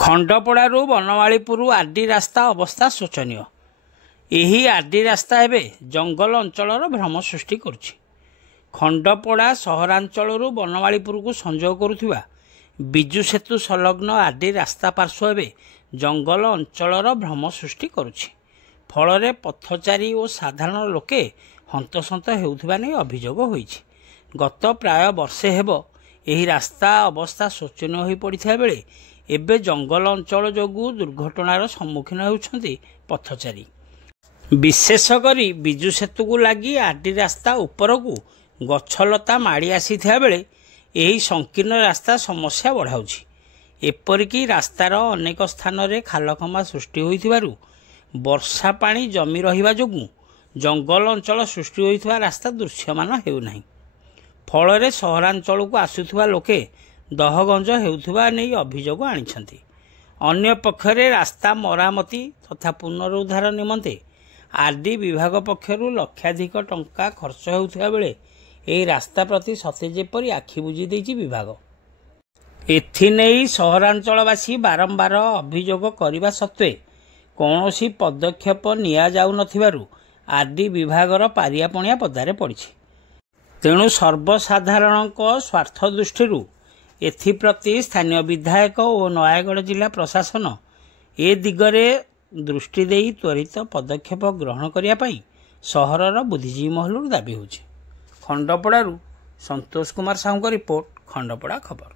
ଖଣ୍ଡପଡ଼ାରୁ ବନମାଳୀପୁର ଆର୍ଡି ରାସ୍ତା ଅବସ୍ଥା ଶୋଚନୀୟ। ଏହି ଆର୍ଡି ରାସ୍ତା ଏବେ ଜଙ୍ଗଲ ଅଞ୍ଚଳର ଭ୍ରମ ସୃଷ୍ଟି କରୁଛି। ଖଣ୍ଡପଡ଼ା ସହରାଞ୍ଚଳରୁ ବନମାଳୀପୁରକୁ ସଂଯୋଗ କରୁଥିବା ବିଜୁ ସେତୁ ସଂଲଗ୍ନ ଆର୍ଡି ରାସ୍ତା ପାର୍ଶ୍ୱ ଏବେ ଜଙ୍ଗଲ ଅଞ୍ଚଳର ଭ୍ରମ ସୃଷ୍ଟି କରୁଛି। ଫଳରେ ପଥଚାରୀ ଓ ସାଧାରଣ ଲୋକେ ହନ୍ତସନ୍ତ ହେଉଥିବା ନେଇ ଅଭିଯୋଗ ହୋଇଛି। ଗତ ପ୍ରାୟ ବର୍ଷେ ହେବ ଏହି ରାସ୍ତା ଅବସ୍ଥା ଶୋଚନୀୟ ହୋଇପଡ଼ିଥିବା ବେଳେ ଏବେ ଜଙ୍ଗଲ ଅଞ୍ଚଳ ଯୋଗୁଁ ଦୁର୍ଘଟଣାର ସମ୍ମୁଖୀନ ହେଉଛନ୍ତି ପଥଚାରୀ। ବିଶେଷ କରି ବିଜୁ ସେତୁକୁ ଲାଗି ଆର୍ଡି ରାସ୍ତା ଉପରକୁ ଗଛଲତା ମାଡ଼ି ଆସିଥିବା ବେଳେ ଏହି ସଂକୀର୍ଣ୍ଣ ରାସ୍ତା ସମସ୍ୟା ବଢ଼ାଉଛି। ଏପରିକି ରାସ୍ତାର ଅନେକ ସ୍ଥାନରେ ଖାଲଖମା ସୃଷ୍ଟି ହୋଇଥିବାରୁ ବର୍ଷା ପାଣି ଜମି ରହିବା ଯୋଗୁଁ ଜଙ୍ଗଲ ଅଞ୍ଚଳ ସୃଷ୍ଟି ହୋଇଥିବା ରାସ୍ତା ଦୃଶ୍ୟମାନ ହେଉନାହିଁ। ଫଳରେ ସହରାଞ୍ଚଳକୁ ଆସୁଥିବା ଲୋକେ ଦହଗଞ୍ଜ ହେଉଥିବା ନେଇ ଅଭିଯୋଗ ଆଣିଛନ୍ତି। ଅନ୍ୟପକ୍ଷରେ ରାସ୍ତା ମରାମତି ତଥା ପୁନରୁଦ୍ଧାର ନିମନ୍ତେ ଆର୍ଡି ବିଭାଗ ପକ୍ଷରୁ ଲକ୍ଷାଧିକ ଟଙ୍କା ଖର୍ଚ୍ଚ ହେଉଥିବା ବେଳେ ଏହି ରାସ୍ତା ପ୍ରତି ସତେ ଯେପରି ଆଖି ବୁଜି ଦେଇଛି ବିଭାଗ। ଏଥିନେଇ ସହରାଞ୍ଚଳବାସୀ ବାରମ୍ବାର ଅଭିଯୋଗ କରିବା ସତ୍ତ୍ୱେ କୌଣସି ପଦକ୍ଷେପ ନିଆଯାଉନଥିବାରୁ ଆର୍ଡି ବିଭାଗର ପାରିଆପଣିଆ ପଦାରେ ପଡ଼ିଛି। ତେଣୁ ସର୍ବସାଧାରଣଙ୍କ ସ୍ୱାର୍ଥ ଦୃଷ୍ଟିରୁ ଏଥିପ୍ରତି ସ୍ଥାନୀୟ ବିଧାୟକ ଓ ନୟାଗଡ଼ ଜିଲ୍ଲା ପ୍ରଶାସନ ଏ ଦିଗରେ ଦୃଷ୍ଟି ଦେଇ ତ୍ୱରିତ ପଦକ୍ଷେପ ଗ୍ରହଣ କରିବା ପାଇଁ ସହରର ବୁଦ୍ଧିଜୀବୀ ମହଲରୁ ଦାବି ହେଉଛି। ଖଣ୍ଡପଡ଼ାରୁ ସନ୍ତୋଷ କୁମାର ସାହୁଙ୍କ ରିପୋର୍ଟ, ଖଣ୍ଡପଡ଼ା ଖବର।